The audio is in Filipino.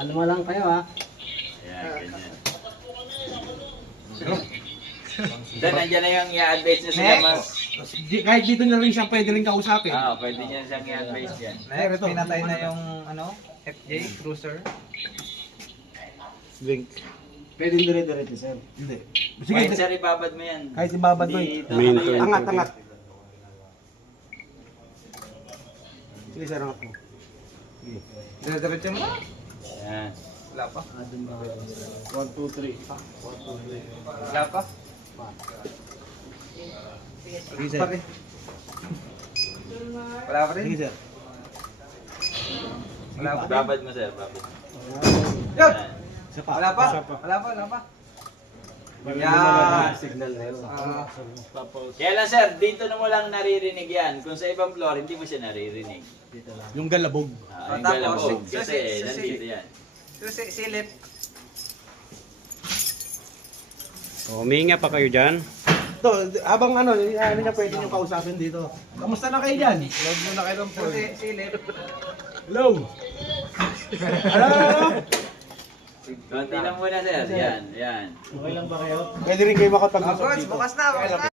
Ano mo lang kayo ha? Ayan, ganyan. Then, nandiyan na yung i-advise niya sila mas... Kahit dito na rin siya pwede rin kausapin. Pwede niya siyang i-advise yan. Next, pinatay na yung FJ Cruiser. Link. Pwede dire-diretso sir. Hindi. Kahit sir, ibabad mo yan. Kahit ibabad mo. Hindi Main tama yan. Angat, angat. Sige sir, angat mo. Sige. Dire-diretso mo na. Ayan. Wala pa. 1, 2, 3. 1, 2, 3. Wala pa. Sige sir. Wala pa rin. Sige sir. Wala pa rin. Babad mo sir, babad. Yo! Ayan. Isa pa. Wala pa. Isa pa. Wala pa. Wala pa. Yan. Signal na yun. Kaya lang sir, dito na mo lang naririnig yan. Kung sa ibang floor, hindi mo siya naririnig. Dito lang. Yung galabog. Yung Tapos, galabog. si- Kasi si- nandito yan. Silip. Huminga pa kayo dyan. Ito, habang ano niya pwede nyo kausapin dito. Kamusta na kayo dyan? Load muna kayo ng phone. Silip. Hello! Hello! Konti lang muna sir. Yan, yan. Okay lang ba kayo? Pwede rin kayo makapag-usap Bukas, dito. bukas na. Bukas na.